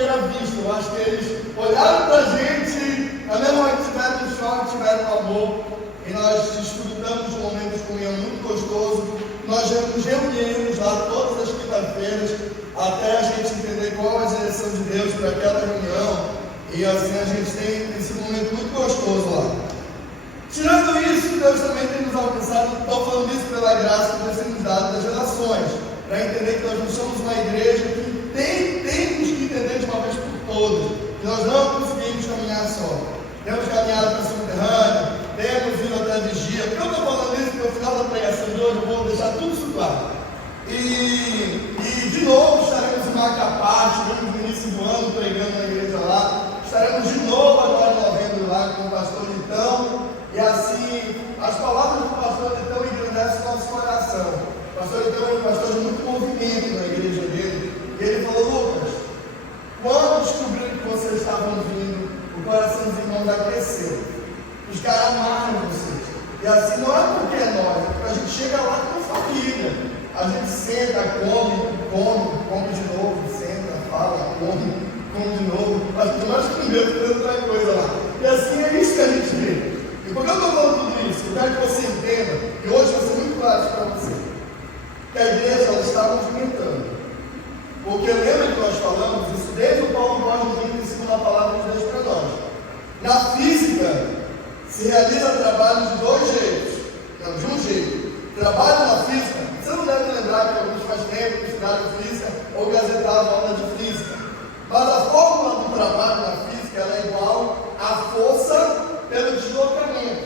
primeira vista. Eu acho que eles olharam para a gente, na mesma hora que tiveram um choque, tiveram um amor, e nós desfrutamos de um momento de comunhão muito gostoso. Nós nos reunimos lá todas as quintas-feiras, até a gente entender qual é a direção de Deus para aquela reunião, e assim a gente tem esse momento muito gostoso lá. Tirando isso, Deus também tem nos alcançado, estou falando isso pela graça que Deus tem nos dado das gerações, para entender que nós não somos uma igreja que temos que entender de uma vez por todas, que nós não conseguimos caminhar só. Temos caminhado para a subterrânea, temos ido até a vigia. Porque eu estou falando isso, porque no final da pregação de hoje eu vou deixar tudo isso claro. E de novo estaremos em Macapá, estivemos no início do ano pregando na igreja lá, estaremos de novo agora em novembro lá com o pastor Litão. E assim, as palavras do pastor Litão engrandecem o nosso coração. O pastor Litão é um pastor de muito movimento na igreja dele. E ele falou: Lucas, quando descobriram que vocês estavam vindo, o coração dos irmãos aqueceu. Os caras amaram vocês. E assim, não é porque é nós, é porque a gente chega lá com família. A gente senta, come de novo, senta, fala, come de novo. Acho que nós primeiro fazendo outra coisa lá. E assim é isso que a gente vê. E por que eu estou falando tudo isso? Eu quero que você entenda, e hoje vai ser muito claro isso para você, que a igreja ela está movimentando. Porque lembra que nós falamos isso desde o Paulo Borges ensinando a palavra de Deus para nós. Na física, se realiza trabalho de dois jeitos. Não, de um jeito. Trabalho na física, você não deve lembrar que alguns faz tempo que estudaram física ou gazetavam aula de física. Mas a fórmula do trabalho na física ela é igual à força pelo deslocamento.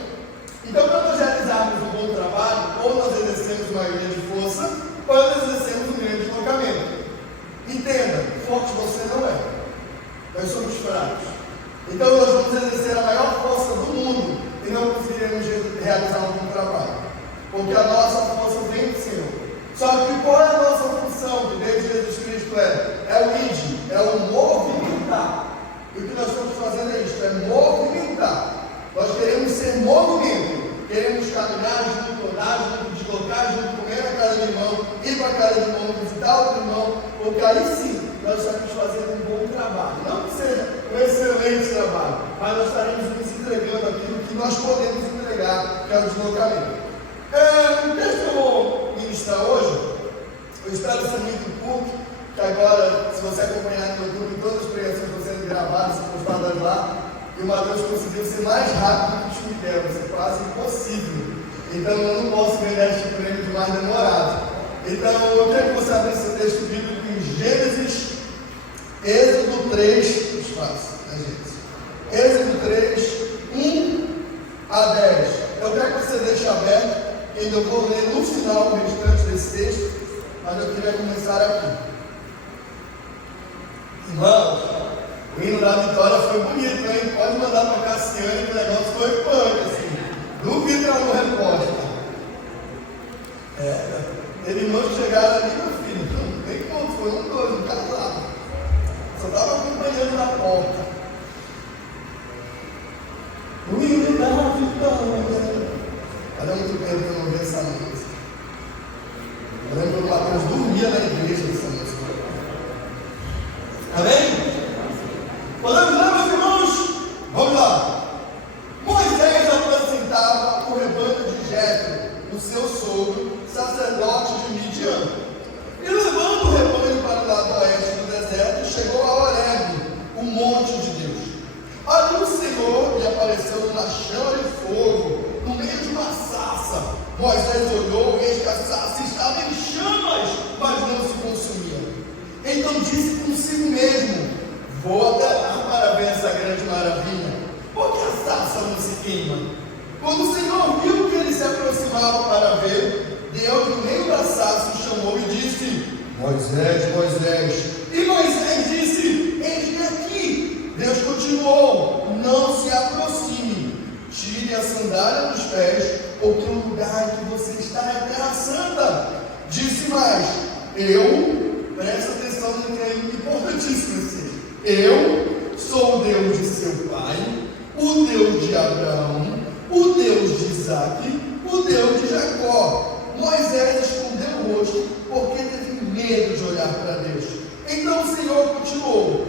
Então, quando nós realizarmos um bom trabalho, ou nós exercemos uma grande força, ou nós exercemos um grande deslocamento. Entenda, forte você não é. Nós somos fracos. Então, nós vamos exercer a maior força do mundo e não conseguiremos realizar um bom trabalho. Porque a nossa força vem do Senhor. Só que qual é a nossa função que desde Jesus Cristo é? É o id, é o movimentar. E o que nós estamos fazendo é isso, é movimentar. Nós queremos ser movimento, queremos caminhar junto, andar junto, deslocar junto, comer na casa do irmão, ir para a casa do irmão, visitar outro irmão, porque aí sim nós estaremos fazendo um bom trabalho. Não que seja um excelente trabalho, mas nós estaremos nos entregando aquilo que nós podemos entregar, que é o deslocamento. O texto que eu vou ministrar hoje, eu espero ser muito curto, que agora, se você acompanhar no YouTube, todas as pregações estão sendo gravadas e postadas lá. E o Mateus conseguiu ser mais rápido que o Miguel, isso é quase impossível. Então eu não posso ganhar este prêmio de mais demorado. Então eu quero que você abra esse texto bíblico em Gênesis, Êxodo 3, espaço, gente? Êxodo 3, 1 a 10. Eu quero que você deixe aberto, que ainda eu vou ler no final o restante desse texto, mas eu queria começar aqui. Irmãos, o hino da vitória foi bonito, hein? Pode mandar para a Cassiane que o negócio foi punk, assim. Duvido que ela não reposta. Teve irmãos que chegaram ali, meu filho, não tem como, foi um dois, um casado. Só estava acompanhando na porta. O hino da vitória. Olha muito tempo que eu não vi essa música. Eu lembro que o Mateus dormia na igreja dessa música. Amém? Podemos ler, meus irmãos? Vamos lá. Moisés apresentava o rebanho de Jétro, o seu sogro, sacerdote de Midian. E levando o rebanho para o lado oeste do deserto, chegou a Horebe, o monte de Deus. Ali o Senhor lhe apareceu numa chama de fogo, no meio de uma sarça. Moisés olhou, e eis que a sarça estava em chamas, mas não se consumia. Então disse consigo mesmo: vou até lá para ver essa grande maravilha. Por que a sarça não se queima? Quando o Senhor viu que ele se aproximava para ver, Deus no meio da sarça o chamou e disse: Moisés, Moisés. E Moisés disse: eis-me aqui. Deus continuou: não se aproxime, tire a sandália dos pés, porque o lugar em que você está é terra santa. Disse mais: presta atenção no que é importantíssimo, eu sou o Deus de seu pai, o Deus de Abraão, o Deus de Isaque, o Deus de Jacó. Moisés escondeu o rosto porque teve medo de olhar para Deus. Então o Senhor continuou: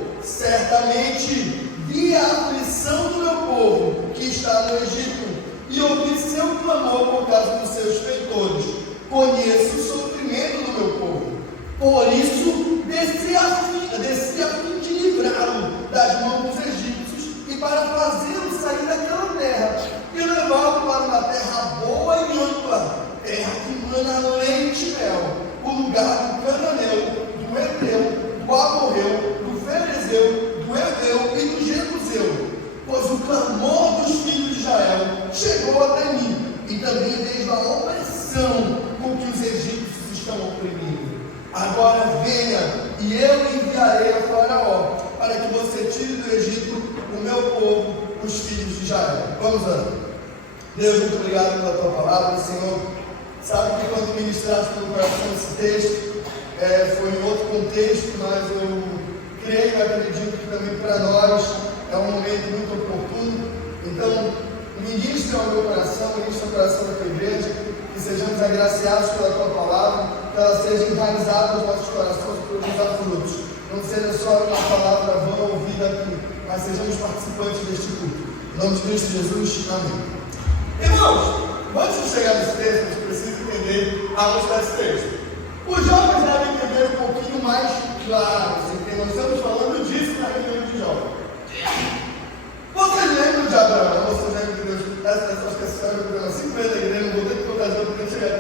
certamente vi a aflição do meu povo que está no Egito, e ouvi seu clamor por causa dos seus feitores. Conheço o sofrimento do meu povo. Por isso, desci a fim de livrá-lo das mãos dos egípcios e para fazê-lo sair daquela terra e levá-lo para uma terra boa e ampla, terra que mana leite e mel, o lugar do cananeu, do Heteu, do Amorreu, do Ferezeu, do Heveu e do Jebuseu, pois o clamor dos filhos de Israel chegou até mim, e também vejo a opressão com que os egípcios estão oprimindo. Agora venha, e eu enviarei a Faraó, para que você tire do Egito o meu povo, os filhos de Israel. Vamos lá. Deus, muito obrigado pela tua palavra, Senhor. Sabe que quando ministraste pelo coração esse texto, foi em outro contexto, mas eu creio e acredito que também para nós é um momento muito oportuno. Então, ministra ao meu coração, ministra ao coração da tua igreja, que sejamos agraciados pela tua palavra, que ela seja enraizada nos nossos corações para produzir frutos. Não seja só uma palavra vã ouvida aqui, mas sejamos participantes deste culto. Em nome de Cristo Jesus, amém. Irmãos, antes de chegar nesse texto, a gente precisa entender a luz desse texto. Os jovens devem entender um pouquinho mais claro, porque nós estamos falando disso na reunião de jovens. Vocês lembram de Abraão? Vocês lembram de Deus? Acho que essa história eu tenho 5 vezes da igreja, não vou ter que contar de novo para chegar.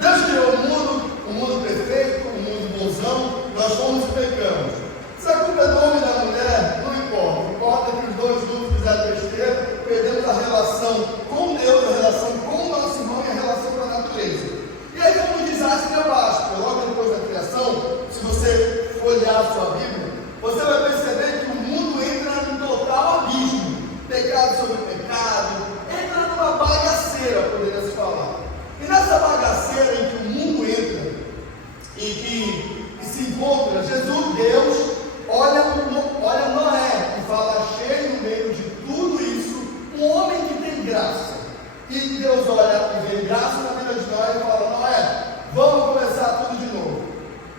Deus criou o mundo perfeito, o mundo bonzão, nós fomos e pecamos. Se a culpa é do homem e da mulher, não importa. Importa que os dois juntos fizeram besteira, perdemos a relação com Deus, a relação com o nosso irmão e a relação com a natureza. E aí vem um desastre abaixo, porque logo depois da criação, se você folhear a sua Bíblia, você vai perceber que o mundo entra num total abismo. Pecado sobre pecado, entra numa bagaceira, poderia se falar. E nessa bagaceira em que o mundo entra, e que se encontra Jesus, Deus, olha Noé e fala: achei no meio de tudo isso um homem que tem graça. E Deus olha e vê graça na vida de Noé e fala: Noé, vamos começar tudo de novo.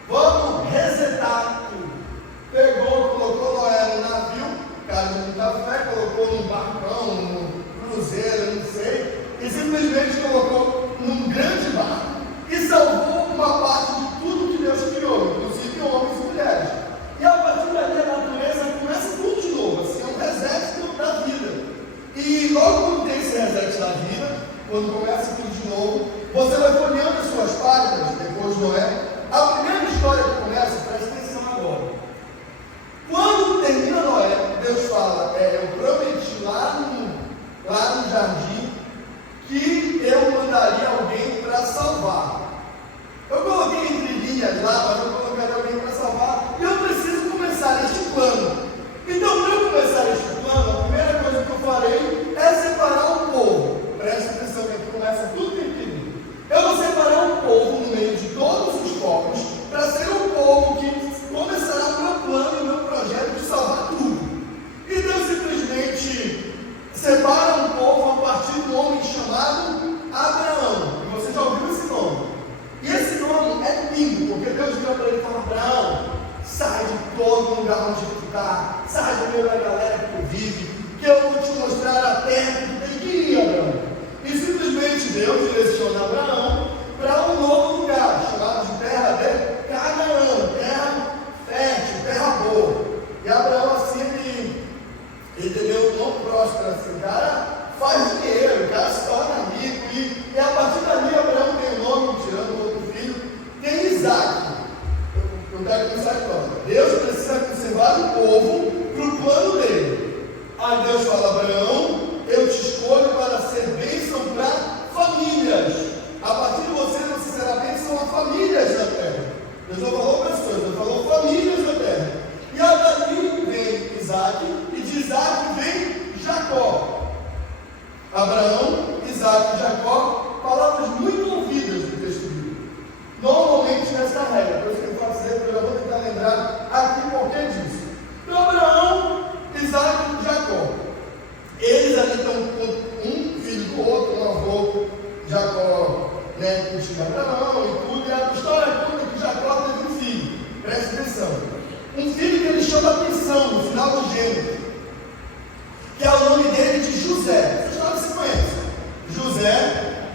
Vamos resetar tudo. Pegou, colocou Noé no navio, casa de café, colocou num barcão, num cruzeiro, não sei, e simplesmente colocou num grande barco e salvou uma parte de tudo que Deus criou, inclusive homens e mulheres. E a partir dali a natureza começa tudo de novo, assim, é um reset da vida. E logo quando tem esse reset da vida, quando começa tudo de novo, você vai folheando as suas páginas, depois de Noé. A primeira história que começa, presta atenção agora. Quando termina Noé, Deus fala: eu prometi lá no jardim que eu mandaria alguém para salvar. Eu coloquei entre linhas lá, mas eu colocaria alguém para salvar, e eu preciso começar este plano. Então, para eu começar este plano, a primeira coisa que eu farei é separar um povo. Presta atenção que aqui começa tudo pequenininho. Eu vou separar um povo no meio de todos os povos, para ser um povo que começará o meu plano e o meu projeto de salvar tudo. E Deus simplesmente separa um povo a partir de um homem chamado Abraão. E você já ouviu esse nome? E esse nome é lindo, porque Deus virou para ele e falou: Abraão, sai de todo lugar onde tu está, sai do meio da galera que tu vive, que eu vou te mostrar a terra que tu tem que ir, Abraão. E simplesmente Deus direciona Abraão para um novo lugar, chamado de terra de Canaã, terra fértil, terra boa. E Abraão, assim, ele entendeu, não próspero, assim, o cara faz dinheiro, o cara se torna rico, e a partir dali Abraão tem o nome, tirando o outro filho, tem Isaac. Eu quero começar agora. Deus precisa conservar o povo para o plano dele. Aí Deus fala: Abraão, eu te escolho para ser bênção para famílias. A partir de você será bênção a famílias da terra. Deus não falou pessoas, Deus falou famílias da terra. E aí dali vem Isaac, e de Isaac vem Jacó. Abraão, Isaac e Jacó, palavras muito ouvidas no texto bíblico. Normalmente nessa regra, por isso que eu faço dizer, porque eu já vou tentar lembrar aqui por que disso. Então Abraão, Isaac e Jacó, José, essa história você conhece. José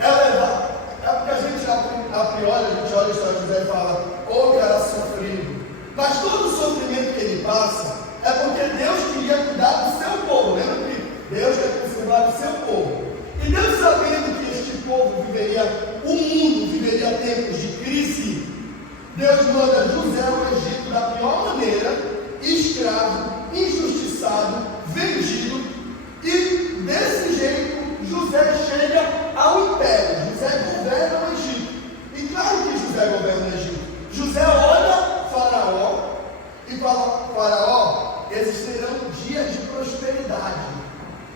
é levado, é porque a gente, a priori, a gente olha a história de José e fala, ô cara sofrido. Mas todo o sofrimento que ele passa é porque Deus queria cuidar do seu povo. Lembra que Deus quer conservar o seu povo. E Deus, sabendo que este povo viveria, o mundo viveria tempos de crise, Deus manda José ao Egito da pior maneira, escravo, injustiçado, vendido, e desse jeito José chega ao império. José governa o Egito. E claro que José governa o Egito. José olha Faraó e fala, Faraó, existirão dias de prosperidade.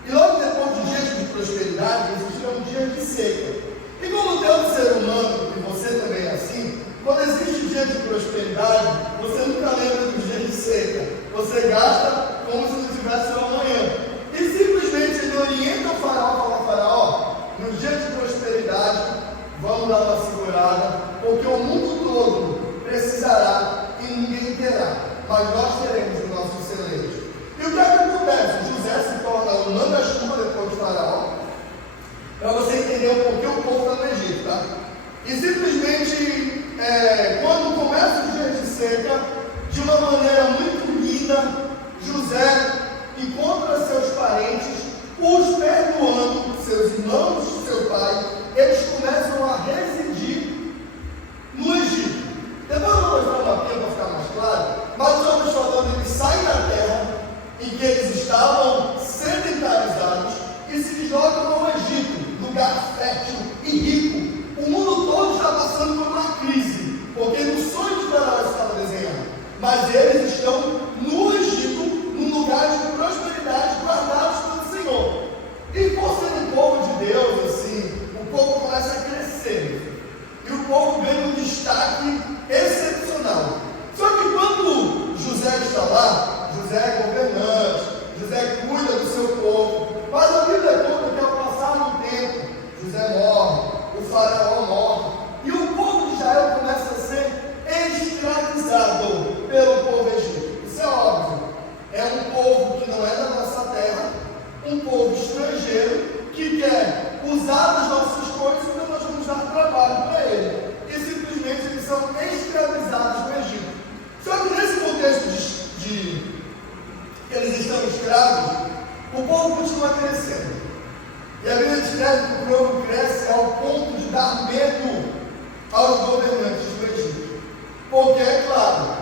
E logo depois de dias de prosperidade, existirão dias de seca. E como todo ser humano, e você também é assim, quando existe dia de prosperidade, você nunca lembra dos dias de seca. Você gasta como se não tivesse um amanhã. E simplesmente ele orienta o Faraó, fala, Faraó, nos dias de prosperidade, vamos dar uma segurada, porque o mundo todo precisará e ninguém terá, mas nós teremos os nossos celeiros. E o que é que acontece? José se torna o manda-chuva depois de Faraó, para você entender um pouquinho o povo está no Egito, tá? E simplesmente, quando começa os dias de seca, de uma maneira muito linda, José encontra seus parentes, os perdoando, seus irmãos, seu pai, eles começam a residir no Egito. Depois eu vou mostrar uma pia para ficar mais claro, mas os homens falando, eles saem da terra em que eles estavam sedentarizados e se deslocam ao Egito, lugar fértil e rico. O mundo todo está passando por uma crise, porque no sonho de Faraó estava desenhando, mas eles estão no Egito, num lugar de prosperidade, guardados pelo Senhor. E por ser um povo de Deus, assim, o povo começa a crescer, e o povo ganha um destaque excepcional. Só que quando José está lá, José é governante, José cuida do seu povo, mas a Bíblia conta que ao passar do tempo, José morre, o Faraó morre, e o povo de Israel começa a ser escravizado pelo povo egípcio. Isso é óbvio. É um povo que não é da nossa terra, um povo estrangeiro que quer usar as nossas coisas, então nós vamos dar trabalho para ele. E simplesmente eles são escravizados no Egito. Só que nesse contexto de que eles estão escravos, o povo continua crescendo. E a Bíblia descreve que o povo cresce ao ponto de dar medo aos governantes do Egito. Porque, é claro,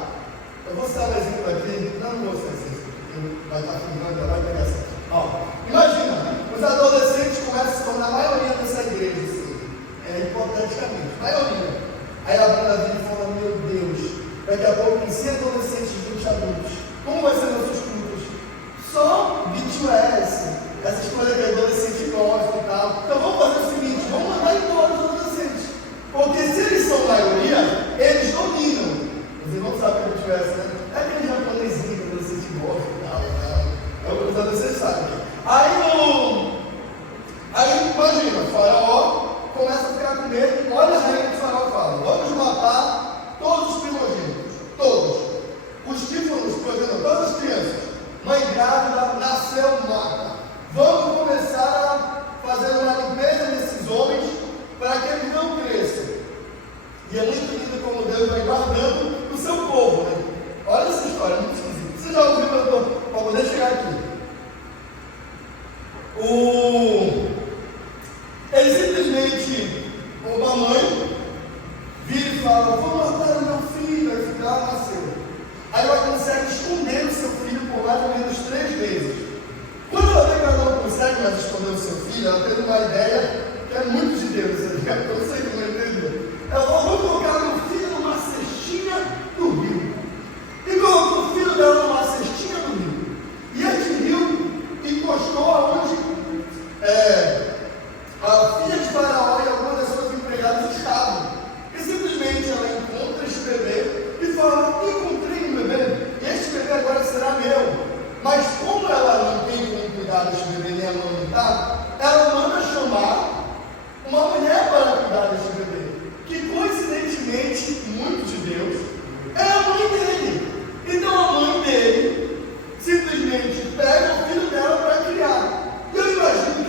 eu vou citar um exemplo aqui, não vou citar esse exemplo, vai estar filmando, vai pegar essa. Imagina, os adolescentes começam a se tornar a maioria dessa igreja, assim, hipoteticamente, maioria. Aí a Bruna vem e fala, meu Deus, daqui a pouco tem 100 adolescentes e 20 adultos. Como vai ser nossos cultos? Só BTS, essas coisas que adolescente gosta e tal. Então vamos fazer o seguinte, vamos mandar embora os adolescentes. Porque se eles são maioria, eles dominam. Os irmãos sabem o BTS, né? É aquele japonesinho que o adolescente gosta e tal. Os adolescentes sabem. Aí imagina, o Faraó começa a ficar com medo. Olha a rainha do Faraó fala, vamos matar todos os primogênitos, todos. Os títulos, todas as crianças. Mãe grávida, nasceu, mata. Vamos começar a fazer uma limpeza nesses homens para que eles não cresçam. E é muito lindo como Deus vai guardando o seu povo, né? Olha essa história, é muito esquisita. Você já ouviu para poder chegar aqui? Ele simplesmente, uma mãe, vira e fala, vou matar o meu filho, aí fica lá, nasceu. Aí ela consegue esconder o seu filho por mais ou menos 3 vezes. Quando ela vê que ela não consegue mais esconder o seu filho, ela tem uma ideia que é muito de Deus, eu não sei como entender. Ela falou, vou colocar meu filho numa cestinha do rio. E colocou o filho dela numa cestinha do rio. E esse rio encostou aonde a filha de Faraó e algumas das suas empregadas estavam. E simplesmente ela encontra este bebê e fala, encontrei um bebê, e este bebê agora será meu. Mas como ela não tem como cuidar deste bebê nem amamentar, ela manda chamar uma mulher para cuidar deste bebê, que coincidentemente, muito de Deus, é a mãe dele. Então a mãe dele simplesmente pega o filho dela para criar. E eu imagino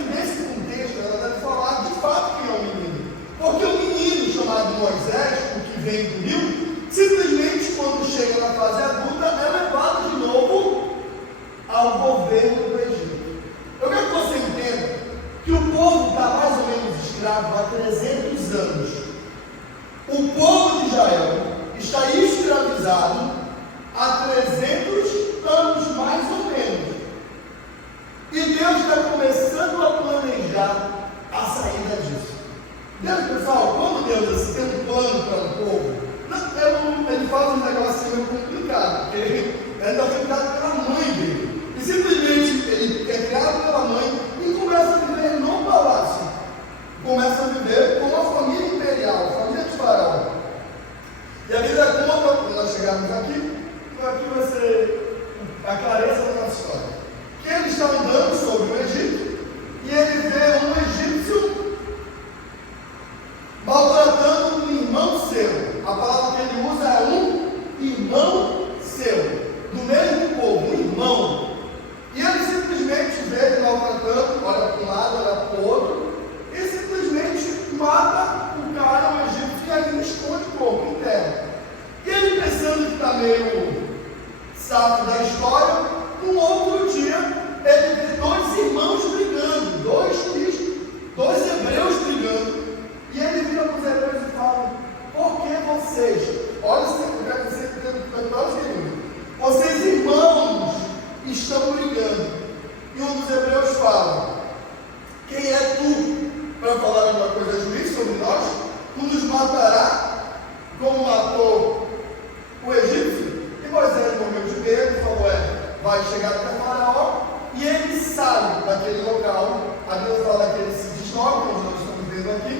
essa história? Que ele está andando sobre o Egito e ele vê um egípcio maltratando um irmão seu. A palavra que ele usa é um irmão seu, no meio do povo, um irmão. E ele simplesmente vê ele maltratando, olha para um lado, olha para o outro, e simplesmente mata o cara, o egípcio, e ali esconde o corpo em terra. E ele pensando que está meio safo da história, um outro dia ele vê dois irmãos brigando, dois hebreus brigando, e ele vira para os hebreus e fala: por que vocês, olha o vocês irmãos estão brigando? E um dos hebreus fala: quem é tu para falar alguma coisa juiz sobre nós? Tu nos matará como matou o egípcio? E Moisés morreu de medo e falou: vai chegar até Faraó. E ele sai daquele local. A Bíblia fala que ele se desloca, como nós estamos vendo aqui.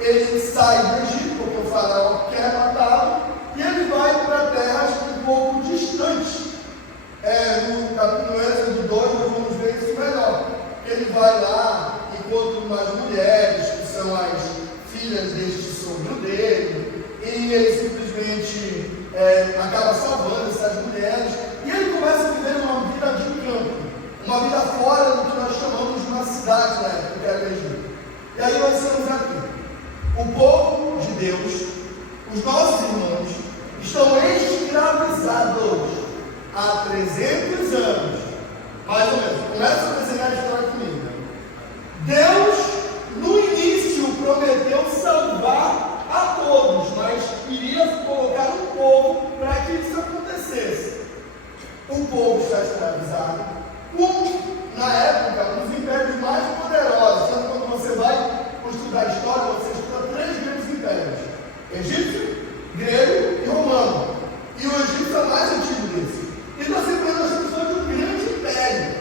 Ele sai do Egito, porque o Faraó quer matá-lo, e ele vai para terras um pouco distantes. No Êxodo 2 nós vamos ver isso melhor. Ele vai lá, encontra umas mulheres que são as filhas deste sogro dele, e ele simplesmente acaba salvando essas mulheres, e ele começa a viver uma vida de campo, uma vida fora do que nós chamamos de uma cidade, né, que é o Egito. E aí nós estamos aqui. O povo de Deus, os nossos irmãos, estão escravizados há 300 anos, mais ou menos. Começa a desenhar a história comigo. Deus, no início, prometeu salvar a todos, mas iria colocar um povo para que isso acontecesse. O povo está escravizado. Na época, os impérios mais poderosos, tanto quando você vai estudar a história, você estuda 3 grandes impérios: egípcio, grego e romano. E o Egito é o mais antigo desses. E nós estamos falando de um grande império.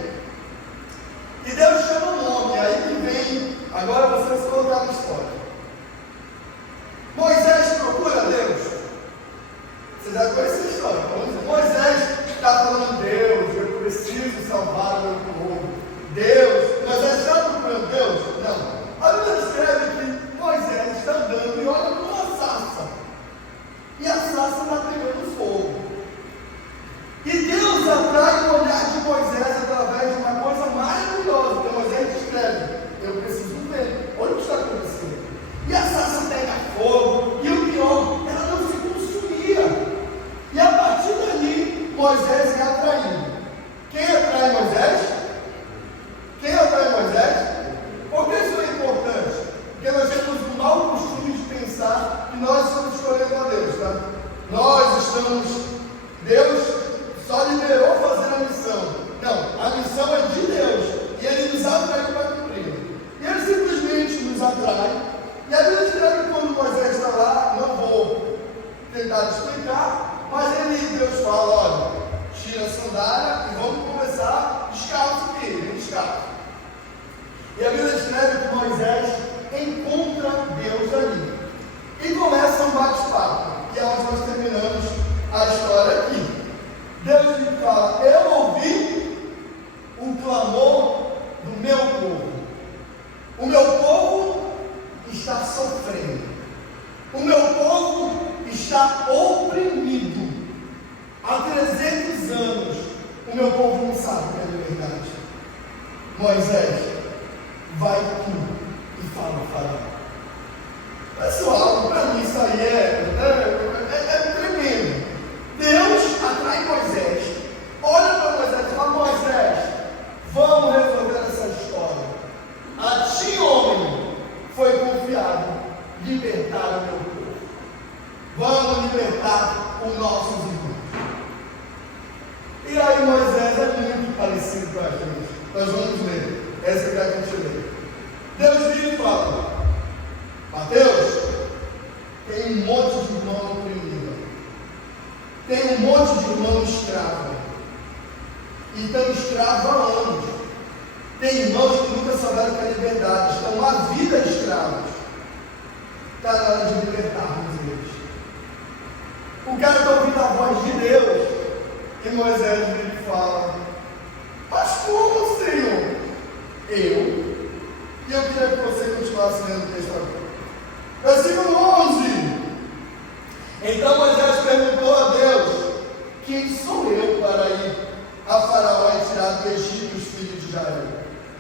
E Deus chama o nome, aí que vem, agora você se colocar na história. Moisés procura Deus. Você já conhece a história? Moisés está falando: Deus, eu preciso salvar o meu povo. Deus, Moisés está procurando Deus? Não. A Bíblia escreve que Moisés está andando e olha para uma sarça. E a sarça está pegando fogo. E Deus atrai o olhar de Moisés através de uma coisa maravilhosa. Porque Moisés escreve: eu preciso ver, olha o que está acontecendo. E a sarça pega fogo, e o pior, ela não se consumia. E a partir dali, Moisés é atraído. Quem atrai Moisés? Quem atrai Moisés? Por que isso é importante? Porque nós temos o mau costume de pensar que nós estamos escolhendo a Deus, tá? Deus só liberou fazer a missão. Não, a missão é de Deus, e Ele nos atrai para cumprir. E Ele simplesmente nos atrai. E a Bíblia escreve que quando Moisés está lá, não vou tentar explicar, mas Deus fala: olha, tira a sandália e vamos começar descalço aqui, descalço. E a Bíblia escreve que Moisés encontra Deus ali. E começa um bate-papo. E é onde nós terminamos a história aqui. Deus lhe fala: eu ouvi o clamor do meu povo. O meu povo está sofrendo. O meu povo está oprimido. Há 300 anos o meu povo não sabe o que é liberdade. Moisés, vai tu e fala ao Faraó. Pessoal, para mim isso aí é tremendo. Deus atrai Moisés, olha para Moisés e fala: Moisés, vamos resolver essa história. A ti, homem, foi confiado libertar o meu povo. Vamos libertar os nossos irmãos. E aí Moisés é muito parecido com a gente. Nós vamos ler. Essa que a gente lê. Deus vira e fala: Mateus, tem um monte de irmão oprimido. Tem um monte de irmão escravo. E estão escravos há anos. Tem irmãos que nunca souberam o que é liberdade. Estão a vida escravos. Está na hora de libertarmos eles. O cara está ouvindo a voz de Deus. E Moisés vira e fala: Israel.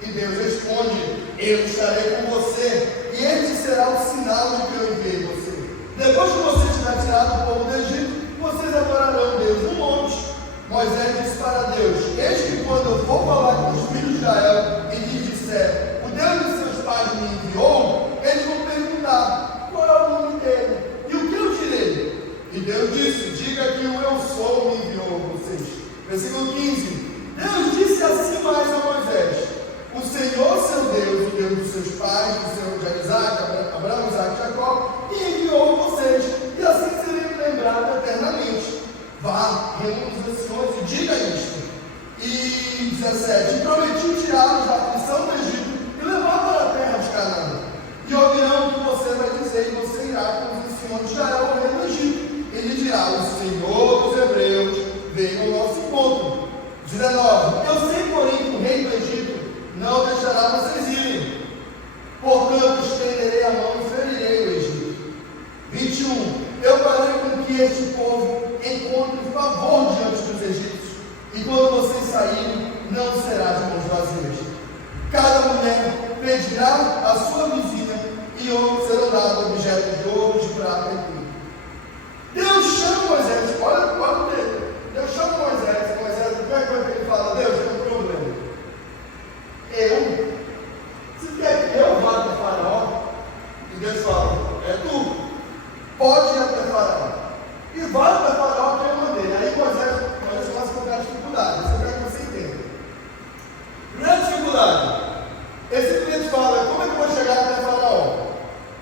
E Deus responde: eu estarei com você, e este será o sinal de que eu enviei você. Depois que você tiver tirado o povo do Egito, vocês adorarão Deus no monte. Moisés disse para Deus: eis que quando eu for falar com os filhos de Israel e lhes disser, o Deus de seus pais me enviou, eles vão perguntar, qual é o nome dele? E o que eu direi? E Deus disse: diga que o eu sou me enviou a vocês. Versículo 15. Deus disse assim mais a Moisés: o Senhor seu Deus, o Deus dos seus pais, o Senhor de Isaac, Abraão, Isaac e Jacó, me enviou a vocês, e assim serei lembrado eternamente. Vá, reúna os anciões e diga isto. E 17: prometi tirá-los da aflição do Egito e levar para a terra de Canaã. E ouvirão o que você vai dizer, e você irá com os anciões de Israel ao rei do Egito. Ele dirá: o Senhor dos Hebreus veio ao nosso encontro. 19: eu sei, porém, que o rei do Egito não deixará vocês irem. Portanto, estenderei a mão e ferirei o Egito. 21: eu farei com que este povo encontre favor diante dos egípcios, e quando vocês saírem, não será de mãos vazias. Cada mulher pedirá a sua vizinha, e serão dados objetos de ouro, de prata e tudo. Deus chama Moisés, olha o dedo. Deus chama Moisés, a primeira coisa que ele fala: Deus, tem um problema. Você quer que eu vá até Faraó? E Deus fala: é tu, pode ir até Faraó. E vai até Faraó, que eu mandei. Aí Moisés começa a colocar dificuldade. Isso eu quero que você entenda. Primeira dificuldade: esse cliente fala: como é que eu vou chegar até Faraó?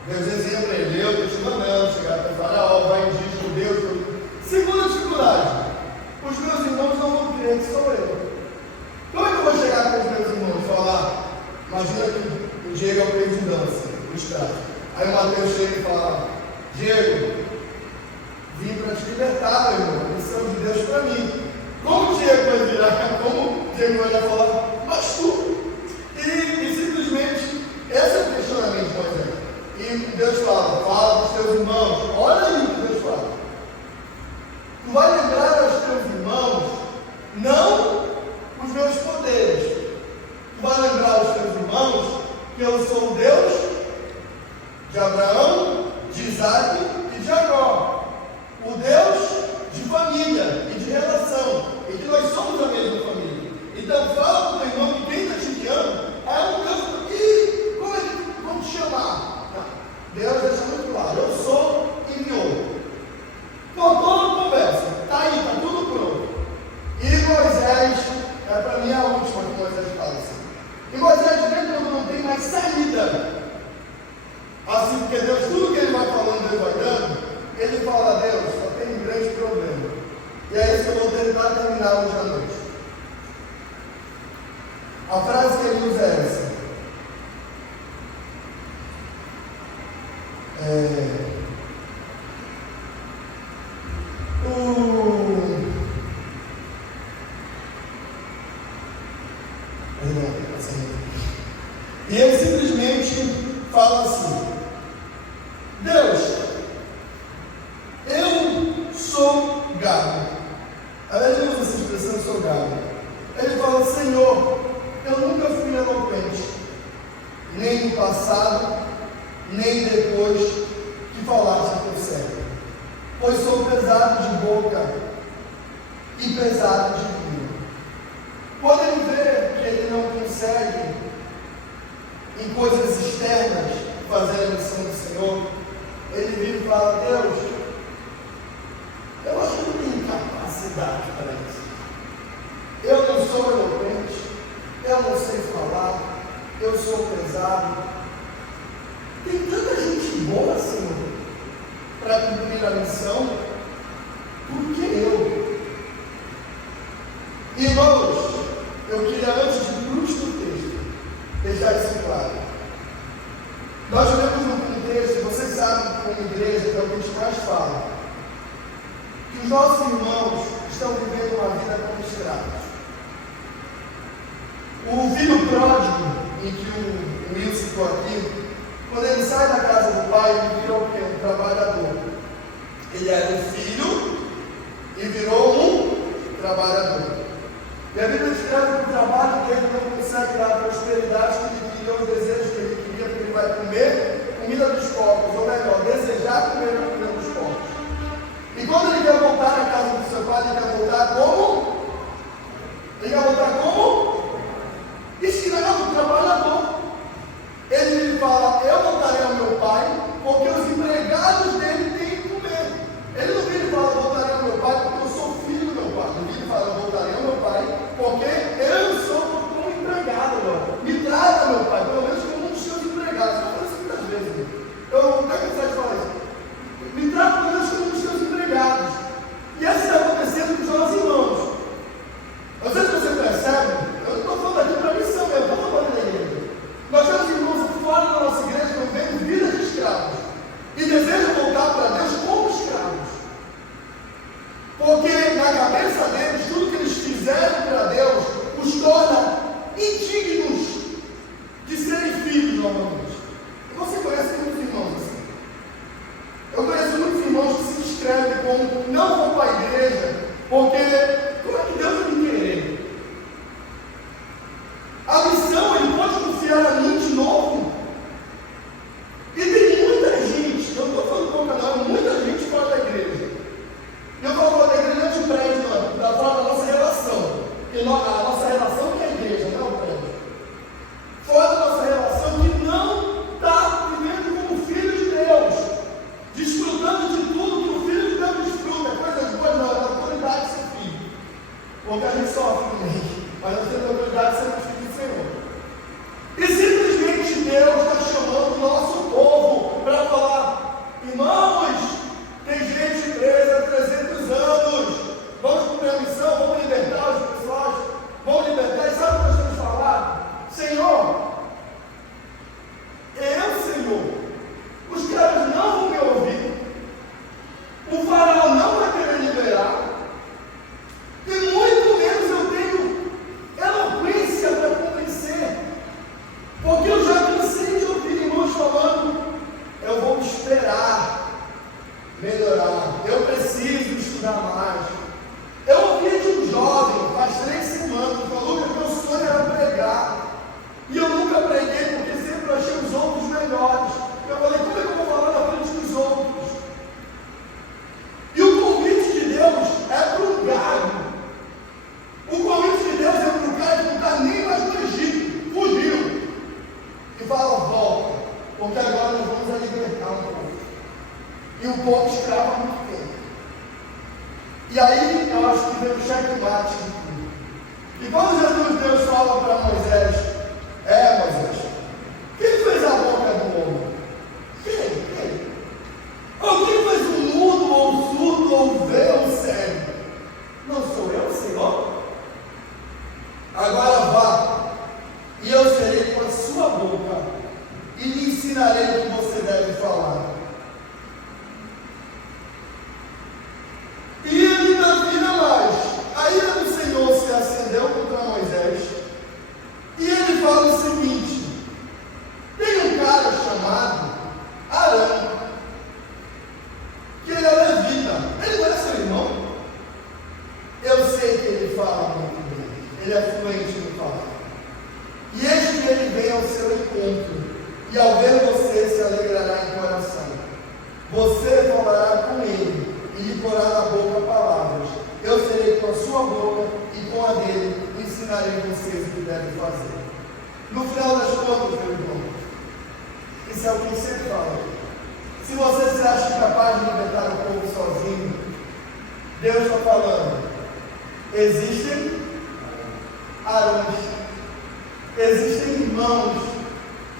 Deus desenha para ele: eu estou te mandando chegar até Faraó, vai em dias judeus. Segunda dificuldade: os meus irmãos não vão crer que sou eu. Como é que eu vou chegar com os meus irmãos e falar? Imagina que o Diego é o presidente, o escravo. Aí o Mateus chega e fala: Diego, vim para te libertar, meu irmão, missão de Deus para mim. Como o Diego vai virar? Como o Diego vai falar? Mas tu. E simplesmente, esse é o questionamento de Moisés. E Deus fala: fala dos teus irmãos. Olha aí o que Deus fala. Tu vai lembrar aos teus irmãos, não os meus poderes. Tu vai lembrar aos teus irmãos que eu sou o Deus de Abraão, de Isaac e de Jacó. O Deus de família e de relação. E que nós somos a mesma família. Então fala para o teu irmão que quem está te guiando é um Deus. E como é que vão te chamar? Não. Deus deixa muito claro: eu sou e me ouve. Faltou a conversa, está aí, está tudo pronto. E Moisés, para mim é a última que Moisés fala assim. E Moisés vê quando não tem mais saída. Assim, porque Deus, tudo que ele vai falando, Deus vai dando, ele fala: Deus, só tem um grande problema. E é isso que eu vou tentar terminar hoje à noite. A frase que ele usa é essa. E ele simplesmente fala assim: Deus, eu sou gado. Ele usa essa expressão: eu sou gado. Ele fala: Senhor, eu nunca fui eloquente, nem no passado, nem depois que falaste a teu servo, pois sou pesado de boca e pesado de língua. Podem ver que ele não consegue, em coisas externas, fazer a missão do Senhor. Ele vira e fala: Deus, eu acho que não tenho capacidade para isso. Eu não sou eloquente, eu não sei falar, eu sou pesado. Tem tanta gente boa, Senhor, para cumprir a missão. Por que eu? Irmãos, eu queria, antes de cruz do texto, deixar isso claro. Nós vivemos num contexto, vocês sabem, como igreja, que é o que a gente mais fala, que os nossos irmãos estão vivendo uma vida como escravos. O filho pródigo, em que o Will citou aqui, quando ele sai da casa do pai, ele virou o quê? Um trabalhador. Ele era um filho e virou um trabalhador. E a Bíblia descreve que o trabalho dele não consegue dar a prosperidade que ele queria, os desejos que ele queria, porque ele vai comer comida dos porcos, ou melhor, desejar comer a comida dos porcos. E quando ele quer voltar à casa do seu pai, ele quer voltar como? Ele quer voltar como? Escravo, trabalhador. Ele fala, eu voltarei ao meu pai, porque os empregados dele têm que comer. Ele não vira e fala, voltarei ao meu pai, porque eu sou filho do meu pai. Ele vira e fala, voltarei ao meu pai, porque eu sou como empregado agora. Me trata, meu pai, pelo menos como um dos seus empregados. Eu falo isso muitas vezes. Eu não tenho cansado de falar isso. Me trata pelo menos como um dos seus empregados. E isso está acontecendo com os nossos irmãos. Não sei se você percebe, eu não estou falando aqui para missão mesmo, eu estou falando da igreja. Nós temos irmãos fora da nossa igreja que vivem vidas de escravos e desejam voltar para Deus como escravos. Porque na cabeça deles, tudo que eles fizeram para Deus os torna indignos de serem filhos novamente. Você conhece muitos irmãos assim? Eu conheço muitos irmãos que se inscrevem como não vão para a igreja, porque como é que Deus vai me querer? A missão ele pode confiar a mim de novo. E tem muita gente, eu não estou falando pouca não, muita gente fora da igreja. E eu falo da igreja não é de prédio, não, da fora da nossa relação. E a nossa relação que é a igreja, não é o prédio. Fora da nossa relação que não está vivendo como filho de Deus, desfrutando de tudo que o filho de Deus desfruta, coisas boas, não, é a autoridade de ser filho. Porque a gente sofre também, mas nós temos a autoridade de ser filho do Senhor. E simplesmente Deus está chamando o nosso povo para falar, irmãos, tem gente presa há 300 anos, vamos cumprir a missão, vamos libertar os pessoas, vamos libertar, e sabe o que nós temos que falar? Senhor, os caras não vão me ouvir, o faraó não vai querer liberar, e muito menos eu tenho eloquência para convencer, porque eu já cansei de ouvir irmãos falando, eu vou esperar melhorar, eu preciso estudar mais. Eu ouvi de um jovem, faz 3 semanas, que falou que meu sonho era pregar, e eu nunca preguei, porque sempre achei os outros melhores. Eu falei, como é que eu vou falar na frente dos outros? E o convite de Deus é para o gado. O convite de Deus é para o cara que não está nem mais no Egito, fugiu. E fala, volta, porque agora nós vamos libertar um povo. E o povo escravo há muito tempo. E aí eu acho que deu checkmate. E quando Deus fala para Moisés, Moisés, quem fez a boca do homem? Quem? Ou quem fez o mudo, ou o surdo, ou o vê, ou o cego? Não sou eu, Senhor? Agora vá, e eu serei com a sua boca, e lhe ensinarei o que você deve falar. E ainda vira mais, a ira do Senhor se acendeu contra Moisés, e ele fala o seguinte, tem um cara chamado Arão, que ele é levita, ele não é seu irmão? Eu sei que ele fala muito bem, ele é fluente no falar, e eis que ele vem ao seu encontro, e ao ver você se alegrará em coração, você falará com ele, e lhe porá na boca palavras. Eu serei com a sua boca e com a dele ensinarei vocês o que devem fazer. No final das contas, meu irmão, isso é o que ele sempre fala. Se você se acha capaz de libertar o povo sozinho, Deus está falando, existem Arões, existem irmãos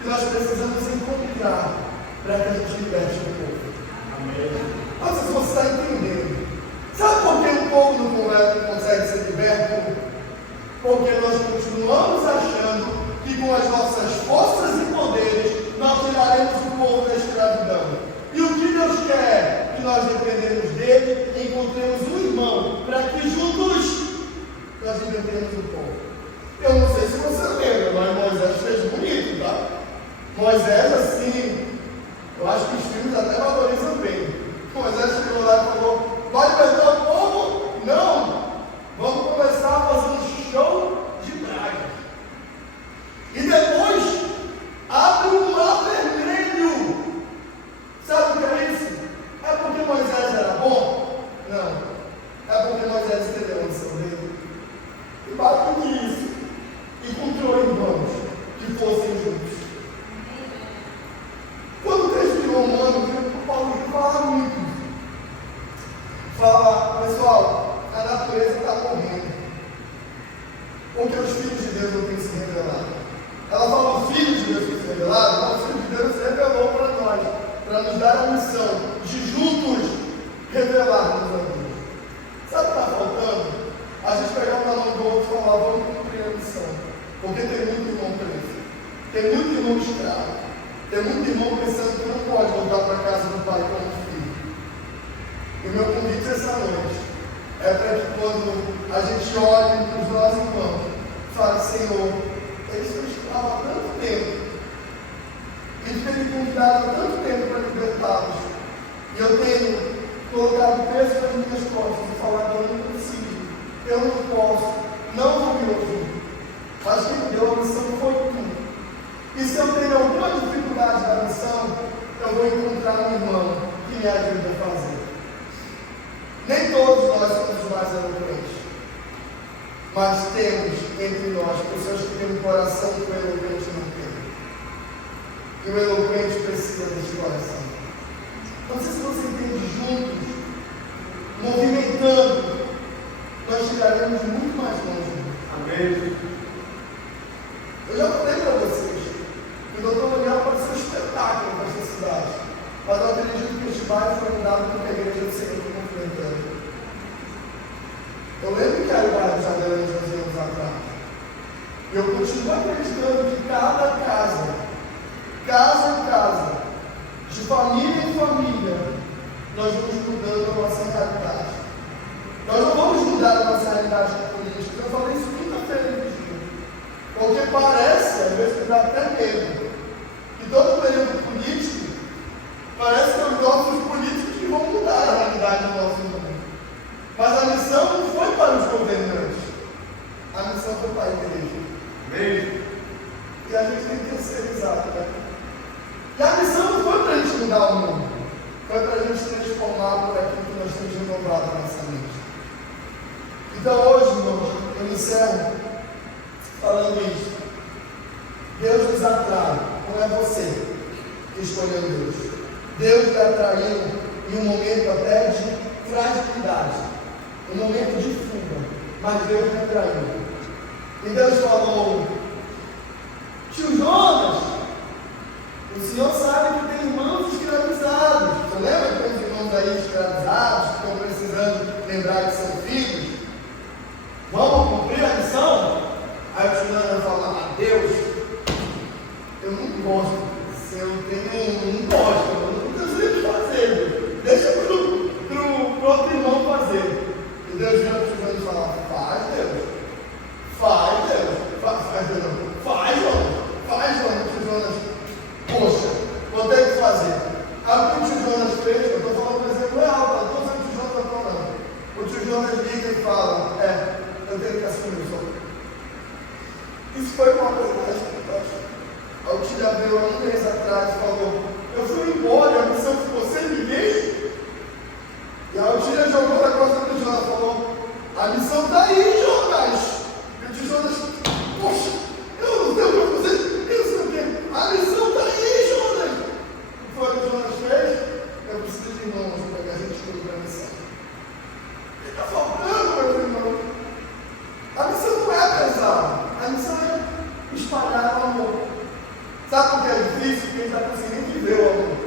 que nós precisamos encontrar para que a gente liberte o povo. Amém. Não sei se você está entendendo. Sabe por que o povo não consegue ser liberto? Porque nós continuamos achando que com as nossas forças e poderes nós tiraremos o povo da escravidão. E o que Deus quer? Que nós dependemos dele e encontremos um irmão para que juntos nós libertemos o povo. Eu não sei se você lembra, mas Moisés fez bonito, tá? Moisés, assim, eu acho que os filmes até valorizam bem. Moisés chegou lá e falou, vai libertar o povo? Não! Vamos começar a fazer um show de drag. filhos de Deus não têm se revelado. Ela fala, o Filho de Deus tem se revelado, mas o Filho de Deus se revelou para nós, para nos dar a missão de juntos revelarmos a Deus. Sabe o que está faltando? A gente pegar uma mão do outro e falar, vamos cumprir a missão. Porque tem muito irmão preso, tem muito irmão escravo, tem muito irmão pensando que não pode voltar para a casa do pai como filho. E o meu convite essa noite é para que quando a gente olhe para os nossos irmãos, fale, Senhor, eles estão escravos há tanto tempo, eles têm me convidado há tanto tempo para libertá-los, e eu tenho colocado peso nas minhas costas e falado, eu não consigo, eu não posso, não vou me ouvir. Mas quem me deu a missão foi tu. E se eu tenho alguma dificuldade da missão, eu vou encontrar um irmão que me ajude a fazer. Nem todos nós somos mais eloquentes, mas temos entre nós pessoas que têm um coração que o eloquente não tem. E o eloquente precisa desse coração. Não sei se você entende, juntos, movimentando, nós chegaremos muito mais longe. Amém. Eu já falei para vocês que o Dr. Daniel pode ser um espetáculo para essa cidade, mas eu acredito que este bairro foi mudado porque a igreja do Senhor está movimentando. Eu lembro que era o bairro de Janeiro de 12 anos atrás, e eu continuo acreditando que cada casa em casa, de família em família, nós vamos mudando a nossa realidade. Nós não vamos mudar a nossa realidade política. Eu falei isso quinta-feira no dia. Porque parece, às vezes, que dá até medo. E todo período político, parece que são os nossos políticos que vão mudar a realidade do nosso mundo. Mas a missão não foi para os governantes. A missão foi para a igreja. Mesmo. E a gente tem que terceirizar, né? E a missão não foi para a gente mudar o mundo. Foi para a gente transformar por aquilo que nós temos renovado na nossa mente. Então hoje, irmãos, eu encerro falando isso. Deus nos atrai, não é você que escolheu Deus. Deus te atraiu em um momento até de fragilidade, um momento de fuga, mas Deus te atraiu. E Deus falou, tio Jonas, o senhor sabe que tem irmãos escravizados. Você lembra que tem irmãos aí escravizados que estão precisando lembrar que são filhos? Vamos cumprir a missão? Aí o tio Jonas fala, Deus, eu não gosto. Se eu não gosto, eu não sei fazer. Deixa para o outro irmão fazer. E Deus vira para o tio Jonas e fala, faz Deus. Faz Deus. Faz Deus. Faz Jonas. O tio Jonas, poxa, vou ter que fazer. Aí o que o tio Jonas fez, eu estou falando por exemplo, não estou dizendo que o tio Jonas está falando. O tio Jonas liga e fala, eu tenho que assumir o som. Isso foi uma coisa mais fantástica. A Otília veio há um mês atrás e falou, eu fui embora, a missão ficou sem ninguém. E a Otília jogou na costa do Jonas e falou, a missão está aí, Jonas. E o tio Jonas, poxa, eu não tenho o que fazer, eu não sei o quê. A missão está aí, Jonas. O que foi o que o Jonas fez? Eu preciso de irmãos para que a gente cumpra a missão. O que está faltando, meu irmão? A missão não é pesada, a missão é espalhar o amor. Sabe por que é difícil? Porque a gente está conseguindo viver o amor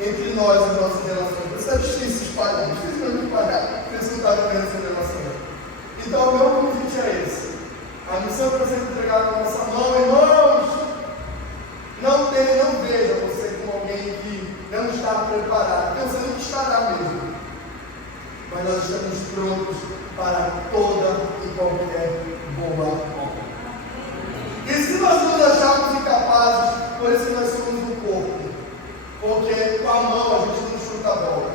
entre nós e as nossas relações. Por isso é difícil espalhar, é difícil mesmo espalhar, porque você não está vivendo essa relação. Então o meu convite é esse. A missão para ser entregada na nossa mão, irmãos, não veja você como alguém que não está preparado, porque você não estará mesmo. Mas nós estamos prontos para toda e qualquer boa obra. E se nós nos acharmos incapazes, por isso nós somos um corpo, porque com a mão a gente não chuta a bola.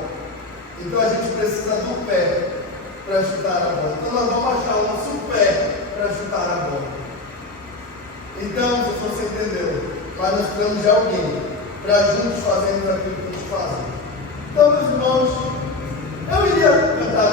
Então a gente precisa do pé para chutar a bola. Então nós vamos achar o nosso pé para chutar a bola. Então, se você entendeu, mas nós precisamos de alguém para juntos fazermos aquilo que a gente faz. Então, meus irmãos, eu iria cantar.